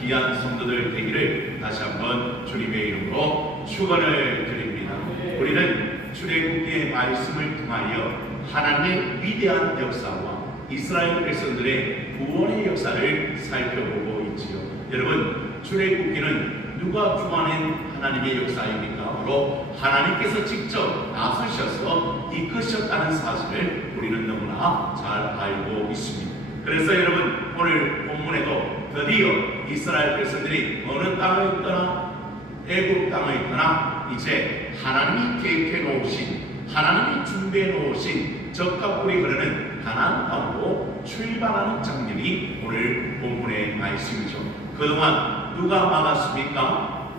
귀한 성도들 되기를 다시 한번 주님의 이름으로 축원을 드립니다. 우리는 출애굽기의 말씀을 통하여 하나님의 위대한 역사와 이스라엘 백성들의 구원의 역사를 살펴보고 있지요. 여러분, 출애굽기는 누가 주관한 하나님의 역사입니까? 바로 하나님께서 직접 나서셔서 이끄셨다는 사실을 우리는 너무나 잘 알고 있습니다. 그래서 여러분, 오늘 본문에도 드디어 이스라엘 백성들이 어느 땅에 있거나 애굽 땅에 있거나 이제 하나님이 계획해 놓으신, 하나님이 준비해 놓으신 적과 꿀이 흐르는 가나안 땅으로 출발하는 장면이 오늘 본문의 말씀이죠. 그동안 누가 막았습니까?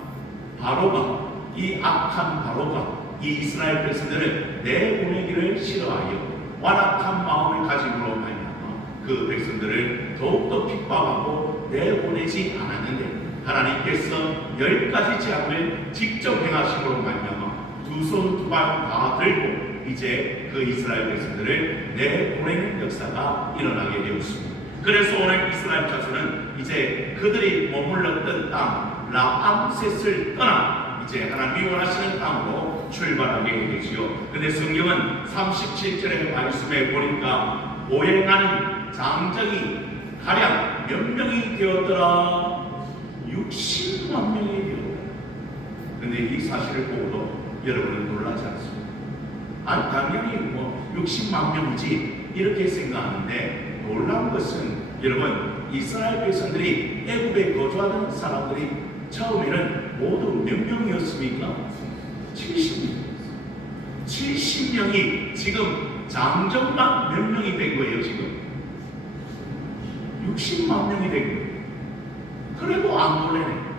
바로가, 이 악한 바로가 이 이스라엘 백성들을 내보내기를 싫어하여 완악한 마음을 가짐으로 말미암아 그 백성들을 더욱더 핍박하고 내보내지 않았는데, 하나님께서 10가지 재앙을 직접 행하심으로 말미암아 두 손 두 발 다 들고 이제 그 이스라엘 백성들을 내보내는 역사가 일어나게 되었습니다. 그래서 오늘 이스라엘 자손은 이제 그들이 머물렀던 땅 라암셋을 떠나 이제 하나님이 원하시는 땅으로 출발하게 되지요. 근데 성경은 37절의 말씀에 보니까 보행하는 장정이 가량 몇 명이 되었더라? 60만 명이 되었다. 근데 이 사실을 보고도 여러분은 놀라지 않습니다. 아니, 당연히 60만 명이지 이렇게 생각하는데, 놀라운 것은 여러분, 이스라엘 백성들이 애굽에 거주하던 사람들이 처음에는 모두 몇 명이었습니까? 70명. 70명이 지금 장정만 몇 명이 된 거예요. 지금 60만 명이 된 거예요. 그래도 안 놀래네.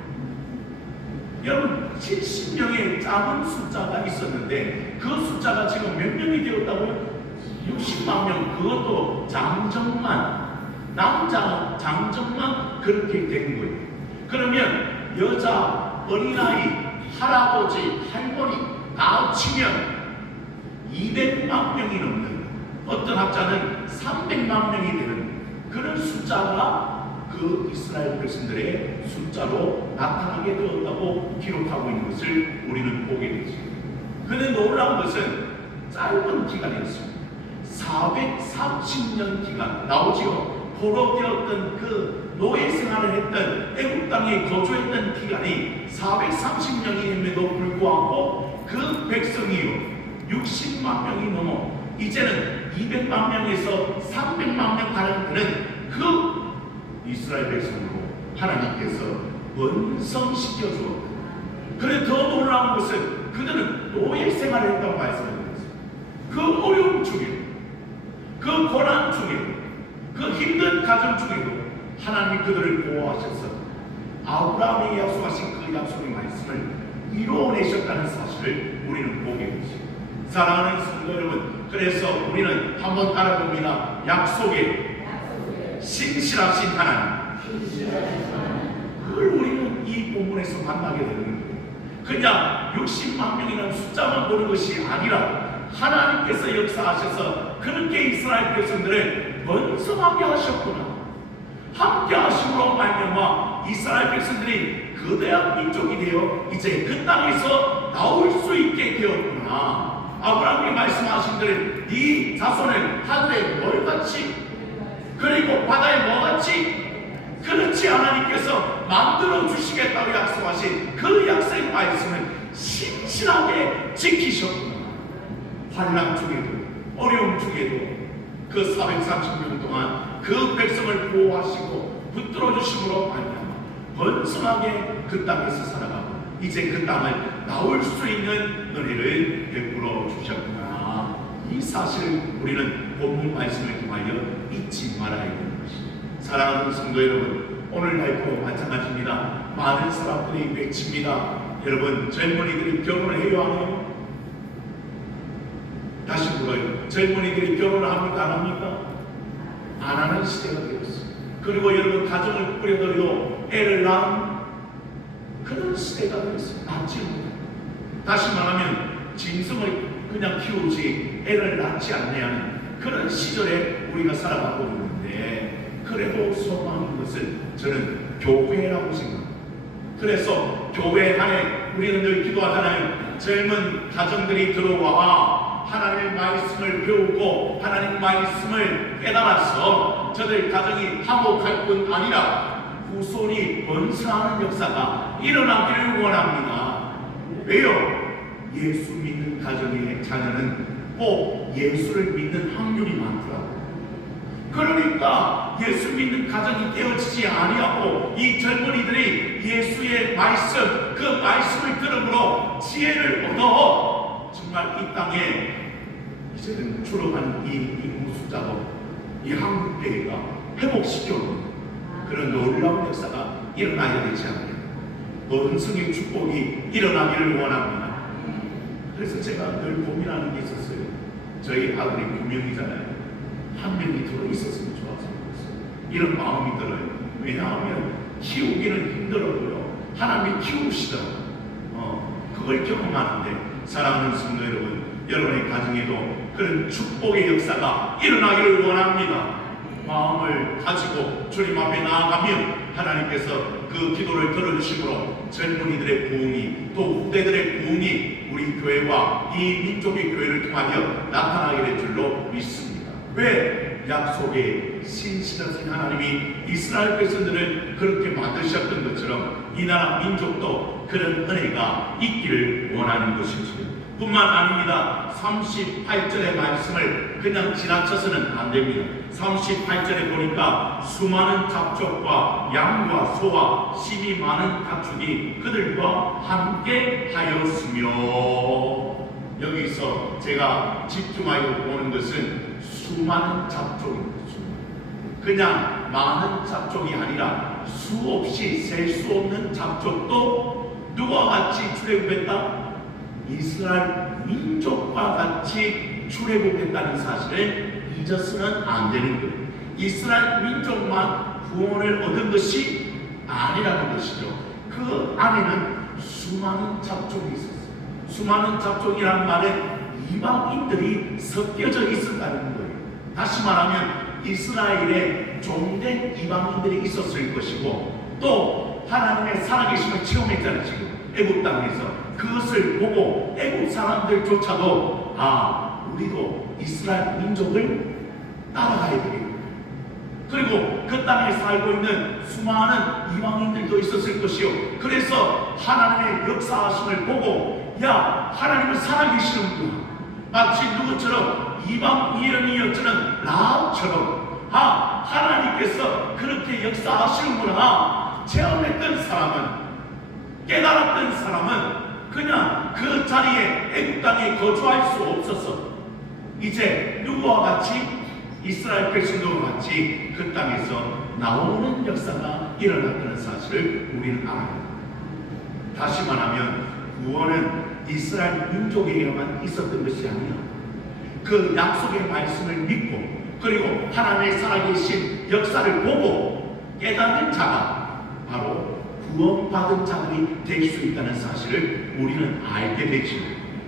여러분, 70명의 작은 숫자가 있었는데 그 숫자가 지금 몇 명이 되었다고요? 60만 명. 그것도 장정만, 남자 장정만 그렇게 된 거예요. 그러면 여자, 어린아이, 할아버지, 할머니 다 합치면 200만 명이 넘는, 어떤 학자는 300만 명이 되는 그런 숫자가 그 이스라엘 백성들의 숫자로 나타나게 되었다고 기록하고 있는 것을 우리는 보게 되죠. 그런데 놀라운 것은 짧은 기간이었습니다. 430년 기간 나오지요. 포로되었던 그 노예 생활을 했던 애굽 땅에 거주했던 기간이 430년임에도 불구하고 그 백성이요 60만 명이 넘어 이제는 200만 명에서 300만 명 가량 되는 그 이스라엘 백성으로 하나님께서 번성시켜 주었다. 그래 더 놀라운 것은 그들은 노예 생활을 했다고 말씀드렸어요. 그 어려움 중에, 그 고난 중에, 그 힘든 가정 중에도 하나님이 그들을 보호하셔서 아브라함에게 약속하신 그 약속의 말씀을 이루어내셨다는 사실을 우리는 보게 되죠. 사랑하는 성도 여러분, 그래서 우리는 한번 따라봅니다. 약속의 신실하신 하나님, 그걸 우리는 이 본문에서 만나게 되는 거예요. 그냥 60만 명이라는 숫자만 보는 것이 아니라 하나님께서 역사하셔서 그렇게 이스라엘 백성들을 번성하게 하셨구나, 함께 하심으로 말미암아 이스라엘 백성들이 거대한 민족이 되어 이제 그 땅에서 나올 수 있게 되었구나. 아브라함이 말씀하신 대로 네 자손을 하늘에 멀같이 그리고 바다에 뭐같이, 그렇지 하나님께서 만들어 주시겠다고 약속하신 그 약속의 말씀을 신실하게 지키셨구나. 환난 중에도 어려움 중에도 그 430년 동안 그 백성을 보호하시고 붙들어 주심으로 말미암아 번성하게 그 땅에서 살아가고 이제 그 땅을 나올 수 있는 은혜를 베풀어 주셨구나. 이 사실을 우리는 본문 말씀을 통하여 잊지 말아야 되는 것입니다. 사랑하는 성도 여러분, 오늘날도 마찬가지입니다. 많은 사람들이 외칩니다. 여러분, 젊은이들이 결혼을 해야 하나요? 다시 물어요. 젊은이들이 결혼을 합니까? 안 합니까? 안 하는 시대가 되었어요. 그리고 여러분, 가정을 꾸려들여 애를 낳은 그런 시대가 되었어요. 낳지 못해요. 다시 말하면 짐승을 그냥 키우지 애를 낳지 않냐는 그런 시절에 우리가 살아가고 있는데, 그래도 소망인 것은 저는 교회라고 생각합니다. 그래서 교회 안에 우리는 늘 기도하잖아요. 젊은 가정들이 들어와 하나님의 말씀을 배우고 하나님 말씀을 깨달아서 저들 가정이 화목할 뿐 아니라 후손이 번성하는 역사가 일어나기를 원합니다. 왜요? 예수 믿는 가정의 자녀는 꼭 예수를 믿는 확률이 많더라고요. 그러니까 예수 믿는 가정이 깨어지지 아니하고 이 젊은이들이 예수의 말씀, 그 말씀을 들음으로 지혜를 얻어 정말 이 땅에 이제는 줄어가는 이 인구 숫자도 이 한국 대회가 회복시켜오는 그런 놀라운 역사가 일어나야 되지 않나요? 번성의 축복이 일어나기를 원합니다. 그래서 제가 늘 고민하는 게 있었어요. 저희 아들이 2명이잖아요. 한 명이 더 있었으면 좋았을 것같아요. 이런 마음이 들어요. 왜냐하면 키우기는 힘들어도요. 하나님이 키우시더라고요. 그걸 경험하는데 사랑하는 성도 여러분, 여러분의 가정에도 그런 축복의 역사가 일어나기를 원합니다. 마음을 가지고 주님 앞에 나아가면 하나님께서 그 기도를 들어주심으로 젊은이들의 부흥이 또 후대들의 부흥이 우리 교회와 이 민족의 교회를 통하여 나타나게 될 줄로 믿습니다. 왜? 약속의 신실하신 하나님이 이스라엘 백성들을 그렇게 만드셨던 것처럼 이 나라 민족도 그런 은혜가 있기를 원하는 것이죠. 뿐만 아닙니다. 38절의 말씀을 그냥 지나쳐서는 안 됩니다. 38절에 보니까 수많은 잡족과 양과 소와 심이 많은 가축이 그들과 함께 하였으며, 여기서 제가 집중하여 보는 것은 수많은 잡족입니다. 그냥 많은 잡족이 아니라 수없이 셀 수 없는 잡족도 누구와 같이 출애굽했다? 이스라엘 민족과 같이 출애굽했다는 사실을 잊어서는 안 되는 거예요. 이스라엘 민족만 구원을 얻은 것이 아니라는 것이죠. 그 안에는 수많은 잡족이 있었어요. 수많은 잡족이란 말은 이방인들이 섞여져 있었다는 거예요. 다시 말하면 이스라엘에 종된 이방인들이 있었을 것이고, 또 하나님의 살아계심을 체험했잖아요. 지금 애굽 땅에서 그것을 보고 애굽 사람들조차도 우리도 이스라엘 민족을 따라가야 되겠구나. 그리고 그 땅에 살고 있는 수많은 이방인들도 있었을 것이요. 그래서 하나님의 역사하심을 보고 하나님은 살아계시는구나. 마치 누구처럼 이방인이었지는 라합처럼 하나님께서 그렇게 역사하시는구나 체험했던 사람은, 깨달았던 사람은 그냥 그 자리에 애굽 땅에 거주할 수 없어서 이제 누구와 같이 이스라엘 백성들과 같이 그 땅에서 나오는 역사가 일어났다는 사실을 우리는 알아야 합니다. 다시 말하면 구원은 이스라엘 민족에게만 있었던 것이 아니라 그 약속의 말씀을 믿고 그리고 하나님의 살아계신 역사를 보고 깨닫는 자가 바로 구원받은 자들이 될 수 있다는 사실을 우리는 알게 되죠.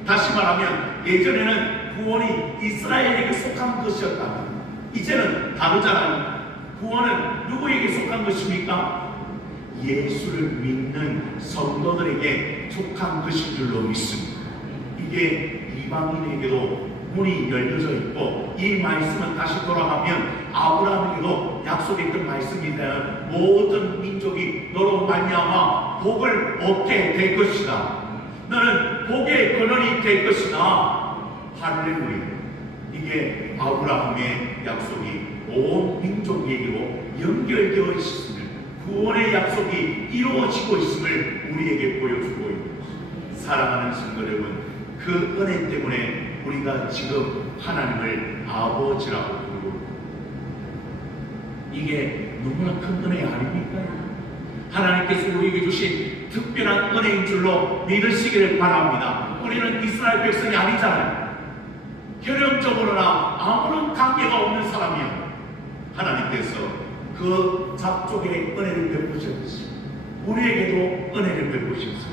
다시 말하면 예전에는 구원이 이스라엘에게 속한 것이었다면 이제는 다르잖아요. 구원은 누구에게 속한 것입니까? 예수를 믿는 성도들에게 속한 것인 줄로 믿습니다. 이게 이방인에게도 문이 열려져 있고, 이 말씀은 다시 돌아가면 아브라함에게도 약속했던 말씀이다. 모든 민족이 너로 말미암아 복을 얻게 될 것이다. 너는 복의 근원이 될 것이다. 할렐루야. 이게 아브라함의 약속이 온 민족에게로 연결되어 있음을, 구원의 약속이 이루어지고 있음을 우리에게 보여주고 있는 것입니다. 사랑하는 성도 여러분, 그 은혜 때문에 우리가 지금 하나님을 아버지라고 부르고, 이게 너무나 큰 은혜 아닙니까? 하나님께서 우리에게 주신 특별한 은혜인 줄로 믿으시기를 바랍니다. 우리는 이스라엘 백성이 아니잖아요. 혈연적으로나 아무런 관계가 없는 사람이요. 하나님께서 그 잡족의 은혜를 베푸셨지, 우리에게도 은혜를 베푸셨어요.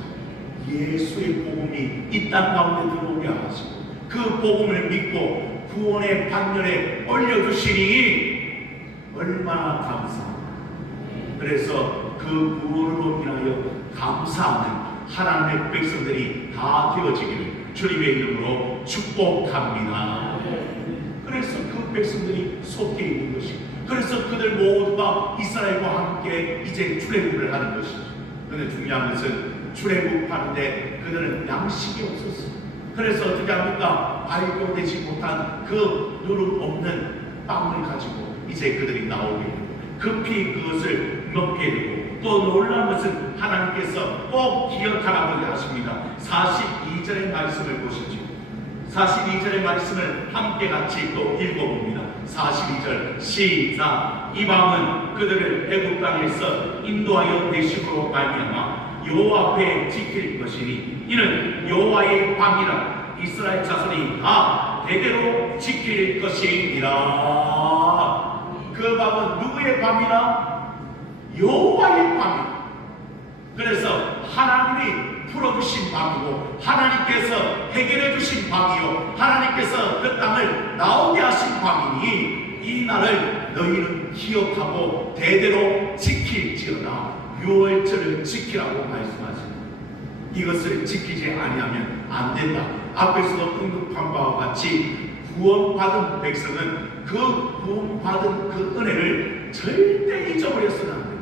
예수의 복음이 이 땅 가운데 들어오게 하시고 그 복음을 믿고 구원의 반열에 올려주시니 얼마나 감사합니다. 그래서 그 구원으로 인하여 감사하는 하나님의 백성들이 다 되어지기를 주님의 이름으로 축복합니다. 그래서 그 백성들이 속해 있는 것이, 그래서 그들 모두가 이스라엘과 함께 이제 출애굽을 하는 것이죠. 그런데 중요한 것은 출애굽하는데 그들은 양식이 없었어요. 그래서 어떻게 합니까? 발효되지 못한 그 누룩 없는 빵을 가지고 이제 그들이 나오게 되고 급히 그것을 먹게 되고, 또 놀라운 것은 하나님께서 꼭 기억하라고 하십니다. 42절의 말씀을 보시죠. 42절의 말씀을 함께 같이 또 읽어봅니다. 42절 시작. 이 밤은 그들을 애굽 땅에서 인도하여 내심으로 말미암아 여호와 앞에 지킬 것이니 이는 여호와의 밤이라 이스라엘 자손이 다 대대로 지킬 것이니라. 그 밤은 누구의 밤이라? 여호와의 밤이라. 그래서 하나님이 풀어주신 밤이고 하나님께서 해결해 주신 밤이요 하나님께서 그 땅을 나오게 하신 밤이니 이 날을 너희는 기억하고 대대로 지킬지어다. 유월절을 지키라고 말씀하십니다. 이것을 지키지 아니하면 안 된다. 앞에서도 언급한 바와 같이 구원받은 백성은 그 구원받은 그 은혜를 절대 잊어버려서는 안 됩니다.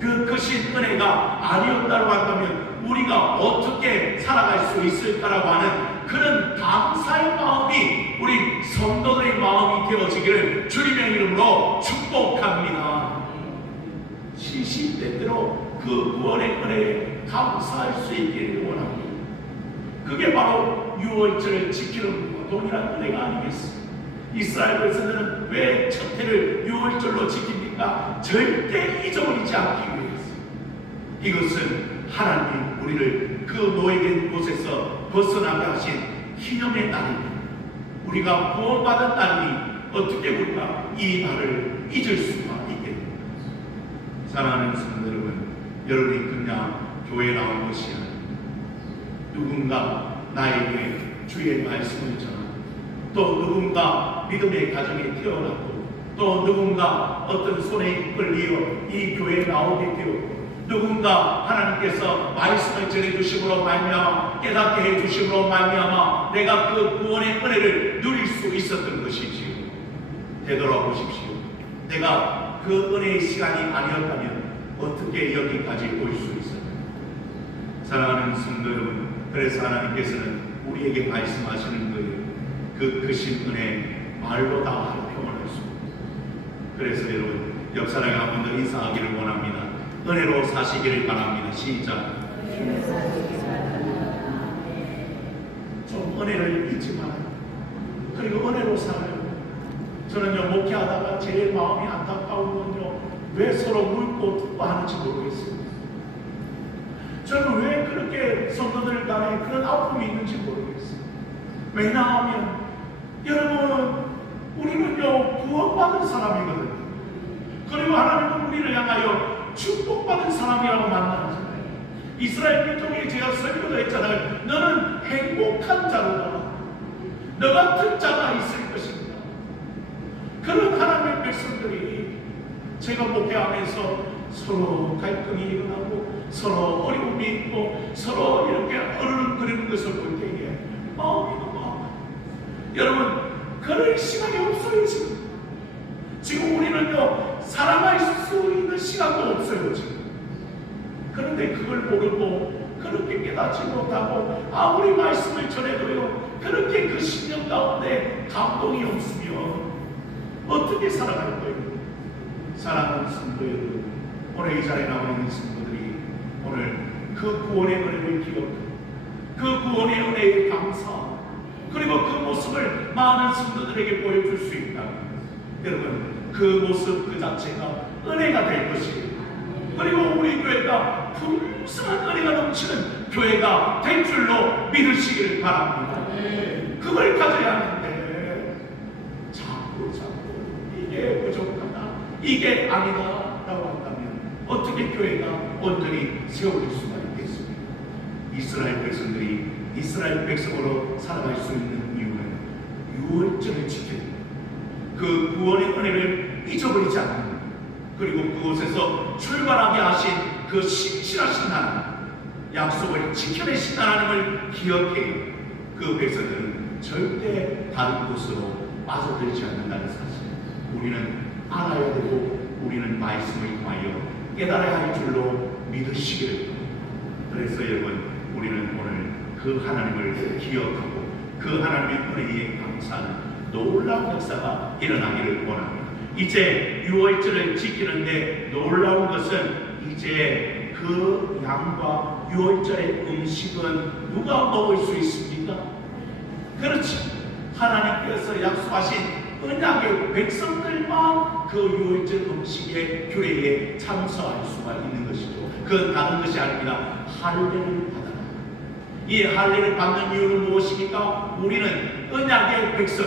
그 크신 은혜가 아니었다고 한다면 우리가 어떻게 살아갈 수 있을까라고 하는 그런 감사의 마음이 우리 성도들의 마음이 되어지기를 주님의 이름으로 축복합니다. 시시때때로 그 구원의 은혜에 감사할 수 있기를 원합니다. 그게 바로 유월절을 지키는 동일한 은혜가 아니겠습니까? 이스라엘 백성들은 왜 첫 해를 유월절로 지킵니까? 절대 잊어버리지 않기 위해서. 이것은 하나님 우리를 그 노예된 곳에서 벗어나게 하신 기념의 날입니다. 우리가 구원받은 날이 어떻게 우리가 이 날을 잊을 수가 있겠습니까? 사랑하는 성도 여러분, 여러분이 그냥 교회에 나온 것이 아니라 누군가 나에게 주의 말씀을 전하고, 또 누군가 믿음의 가정에 태어났고, 또 누군가 어떤 손에 이끌리어 이 교회에 나오게 되었고, 누군가 하나님께서 말씀을 전해주심으로 말미암아 깨닫게 해주심으로 말미암아 내가 그 구원의 은혜를 누릴 수 있었던 것이지요. 되돌아보십시오. 내가 그 은혜의 시간이 아니었다면 어떻게 여기까지 올 수 있었을까? 사랑하는 성도 여러분, 그래서 하나님께서는 우리에게 말씀하시는 거예요. 그 크신 은혜 말로 다 표현할 수 없어요. 그래서 여러분 옆사람에 한 번 더 인사하기를 원합니다. 은혜로 사시기를 바랍니다. 시작. 좀 은혜를 잊지 마라. 그리고 은혜로 살아요. 저는요 목회하다가 제일 마음이 안타까운 건요 왜 서로 묻고 듣고 하는지 모르겠어요. 저는 왜 그렇게 성도들 간에 그런 아픔이 있는지 모르겠어요. 왜냐하면 여러분 우리는요 구원받은 사람이거든요. 그리고 하나님은 우리를 향하여 축복받은 사람이라고 만나잖아요. 이스라엘 민족에게 제가 설교도 했잖아요. 너는 행복한 자로다. 너 같은 자가 있을 것입니다. 그런 하나님의 백성들이 제가 목회하면서 서로 갈등이 일어나고 서로 어려움이 있고 서로 이렇게 어른거리는 것을 볼 때에 마음이 너무 아파요. 여러분 그럴 시간이 없어요. 지금 우리는요 살아갈 수 있는 시간도 없어요 지금. 그런데 그걸 모르고 그렇게 깨닫지 못하고 아무리 말씀을 전해도요 그렇게 그 신령 가운데 감동이 없으면 어떻게 살아갈 거예요? 사랑하는 성도 여러분, 오늘 이 자리에 나와 있는 성도들이 오늘 그 구원의 은혜를 기억하고 그 구원의 은혜에 감사하고 그리고 그 모습을 많은 성도들에게 보여줄 수 있다. 여러분 그 모습 그 자체가 은혜가 될 것이에요. 그리고 우리 교회가 풍성한 은혜가 넘치는 교회가 될 줄로 믿으시기를 바랍니다. 그걸 가져야 하는데 자꾸 이게 부족하다 이게 아니다 라고 한다면 어떻게 교회가 온전히 세워질 수가 있겠습니까? 이스라엘 백성들이 이스라엘 백성으로 살아갈 수 있는 이유는 유월절을 지켜야 그 구원의 은혜를 잊어버리지 않는, 그리고 그곳에서 출발하게 하신 그 신실하신 하나님, 약속을 지켜내신 하나님을 기억해요. 그 백성들은 절대 다른 곳으로 빠져들지 않는다는 사실, 우리는 알아야 되고 우리는 말씀을 통하여 깨달아야 할 줄로 믿으시기를 바랍니다. 그래서 여러분, 우리는 오늘 그 하나님을 기억하고 그 하나님의 은혜에 감사하는 놀라운 역사가 일어나기를 원합니다. 이제 유월절을 지키는데 놀라운 것은 이제 그 양과 유월절의 음식은 누가 먹을 수 있습니까? 그렇지, 하나님께서 약속하신 언약의 백성들만 그 유월절 음식의 규례에 참석할 수가 있는 것이죠. 그건 다른 것이 아닙니다. 할례를 받아라. 이 할례를 받는 이유는 무엇입니까? 우리는 언약의 백성,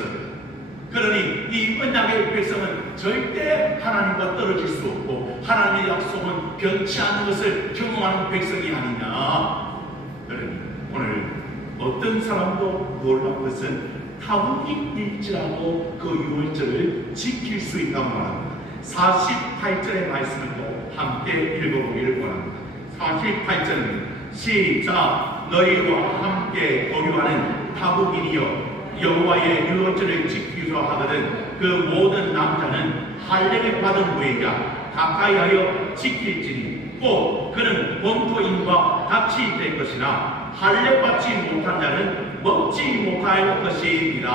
그러니 이 언약의 백성은 절대 하나님과 떨어질 수 없고 하나님의 약속은 변치 않는 것을 경험하는 백성이 아니냐. 그러니 오늘 어떤 사람도 놀라운 것은 타국인일지라도 그 유월절을 지킬 수 있다고 말합니다. 48절의 말씀을 또 함께 읽어보기를 원합니다. 48절은 시작. 너희와 함께 거류하는 타국인이여 여호와의 유월절을 지키려 하거든 그 모든 남자는 할례를 받은 후에야 가까이하여 지킬지니 꼭 그는 본토인과 같이 될 것이나 할례 받지 못한 자는 먹지 못할 것이니라.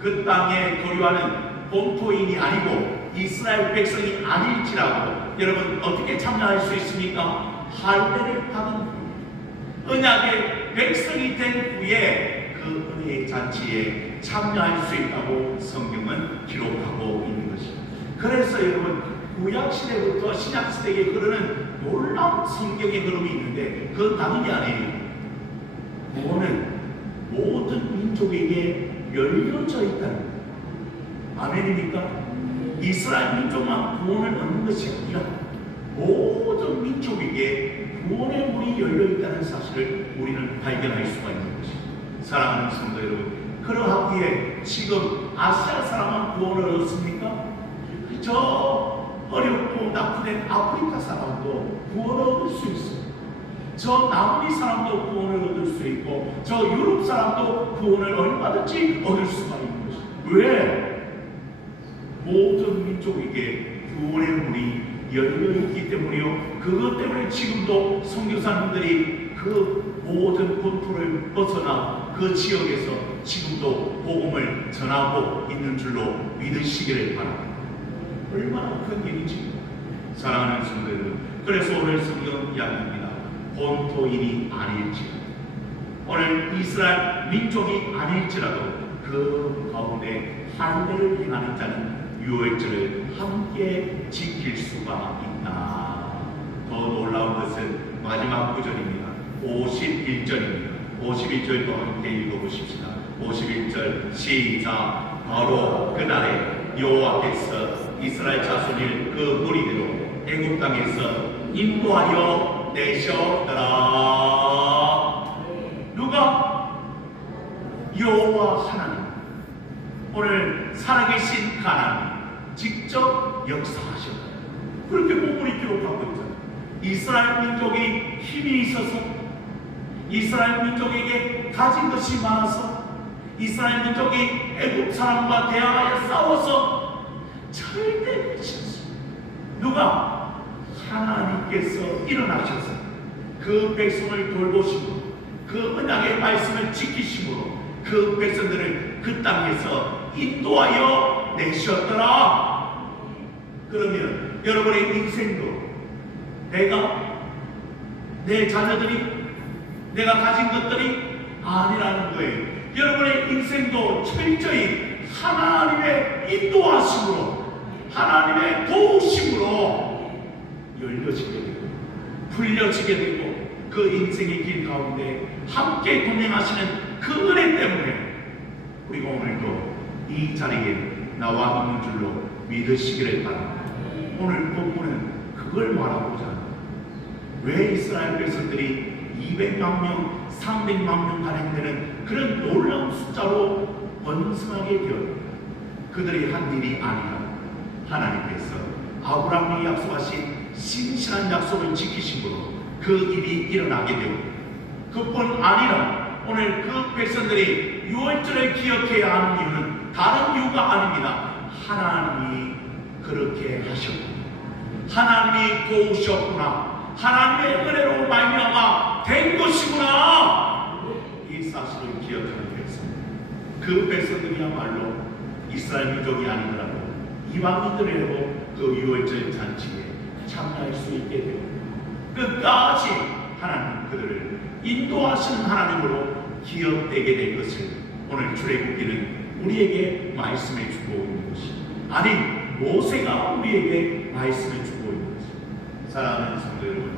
그 땅에 거류하는 본토인이 아니고 이스라엘 백성이 아닐지라도 여러분 어떻게 참여할 수 있습니까? 할례를 받은 후 언약의 백성이 된 후에 그 은혜의 잔치에 참여할 수 있다고 성경은 기록하고 있는 것입니다. 그래서 여러분, 구약시대부터 신약시대에 흐르는 놀라운 성경의 흐름이 있는데 그건 다른 게 아니에요. 구원은 모든 민족에게 열려져 있다는 거예요. 아멘입니까? 이스라엘 민족만 구원을 얻는 것이 아니라 모든 민족에게 구원의 문이 열려있다는 사실을 우리는 발견할 수가 있는 것입니다. 사랑하는 성도 여러분, 그러하기에 지금 아시아 사람은 구원을 얻었습니까? 저 어렵고 낙후된 아프리카 사람도 구원을 얻을 수 있어요. 저 남미 사람도 구원을 얻을 수 있고 저 유럽 사람도 구원을 얼마든지 얻을 수가 있는 것입니다. 왜? 모든 민족에게 구원의 문이 열려있기 때문이요. 그것 때문에 지금도 선교사님들이 그 모든 본토를 벗어나 그 지역에서 지금도 복음을 전하고 있는 줄로 믿으시기를 바랍니다. 얼마나 큰 일인지. 사랑하는 성도 여러분, 그래서 오늘 성경은 이야기합니다. 본토인이 아닐지라도, 오늘 이스라엘 민족이 아닐지라도 그 가운데 할례를 행하는 자는 유월절을 함께 지킬 수가 있다. 더 놀라운 것은 마지막 구절입니다. 51절입니다. 51절도 함께 읽어보십시다. 51절 시작. 바로 그날에 여호와께서 이스라엘 자손을 그 무리대로 애굽 땅에서 인도하여 내셨더라. 누가? 여호와 하나님. 오늘 살아계신 하나님 직접 역사하셨다. 그렇게 본문이 기록하고 있잖아요. 이스라엘 민족이 힘이 있어서, 이스라엘 민족에게 가진 것이 많아서, 이스라엘 민족이 애굽 사람과 대항하여 싸워서 절대 그렇지 않습니다. 누가? 하나님께서 일어나셔서 그 백성을 돌보시고 그 언약의 말씀을 지키심으로 그 백성들을 그 땅에서 인도하여 내셨더라. 그러면 여러분의 인생도 내 자녀들이, 내가 가진 것들이 아니라는 거예요. 여러분의 인생도 철저히 하나님의 인도하심으로, 하나님의 도우심으로 열려지게 되고 풀려지게 되고 그 인생의 길 가운데 함께 동행하시는 그 은혜 때문에 우리가 오늘도 이 자리에 나와 있는 줄로 믿으시기를 바랍니다. 오늘 본문은 그걸 말하고자 합니다. 왜 이스라엘 백성들이 200만 명, 300만 명 가량 되는 그런 놀라운 숫자로 번성하게 되었는가? 그들이 한 일이 아니라 하나님께서 아브라함이 약속하신 신실한 약속을 지키심으로 그 일이 일어나게 되고, 그뿐 아니라 오늘 그 백성들이 유월절을 기억해야 하는 이유는 다른 이유가 아닙니다. 하나님이 그렇게 하셨고 하나님이 도우셨구나, 하나님의 은혜로 말미암아 된 것이구나, 이 사실을 기억하는 백성, 그 백성들이야말로 이스라엘 민족이 아니더라도 이방인들에도 그 유월절 잔치에 참여할 수 있게 되고, 끝까지 하나님 그들을 인도하시는 하나님으로 기억되게 될 것을 오늘 출애굽기는 우리에게 말씀해 주고 있는 것입니다. 아니, 모세가 우리에게 말씀해 주고 있는 것입니다. 사랑하는 성도 여러분,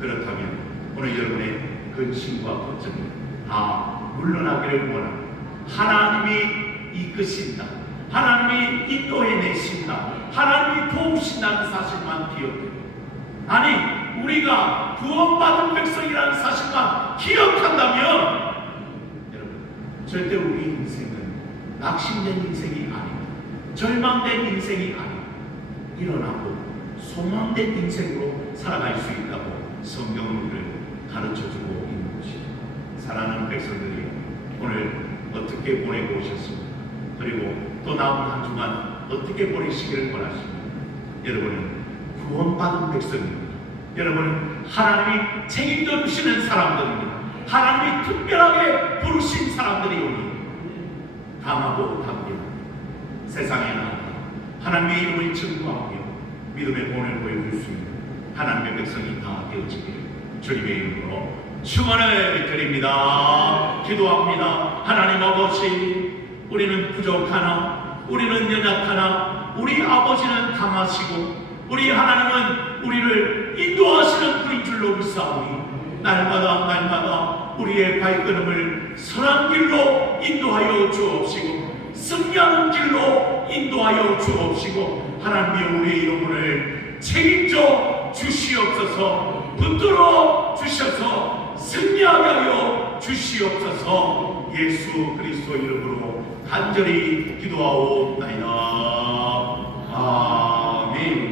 그렇다면 오늘 여러분의 근심과 걱정이 다 물러나기를 원합니다. 하나님이 이끄신다, 하나님이 인도해내신다, 하나님이 도우신다는 사실만 기억해요. 아니, 우리가 구원받은 백성이라는 사실만 기억한다면 여러분, 절대 우리 인생은 낙심된 인생이 아닙니다. 절망된 인생이 아닙니다. 일어나고 소망된 인생으로 살아갈 수 있다고 성경은 우리를 가르쳐주고 있는 것입니다. 사랑하는 백성들이 오늘 어떻게 보내고 오셨습니까? 그리고 또 남은 한 주간 어떻게 보내시기를 원하십니까? 여러분은 구원받은 백성입니다. 여러분은 하나님이 책임져 주시는 사람들입니다. 하나님이 특별하게 부르신 사람들이오니 강하고 담대한 세상에 나가 하나님의 이름을 증거하며 믿음의 본을 보여줄 수 있는 하나님의 백성이 다 되어지기를 주님의 이름으로 축원을 드립니다. 기도합니다. 하나님 아버지, 우리는 부족하나, 우리는 연약하나, 우리 아버지는 강하시고 우리 하나님은 우리를 인도하시는 분인 줄로 믿사오니 날마다 우리의 발걸음을 선한 길로 인도하여 주옵시고 승리하는 길로 인도하여 주옵시고 하나님의 우리의 영혼을 책임져 주시옵소서. 붙들어 주셔서 승리하게 하여 주시옵소서. 예수 그리스도 이름으로 간절히 기도하옵나이다. 아멘.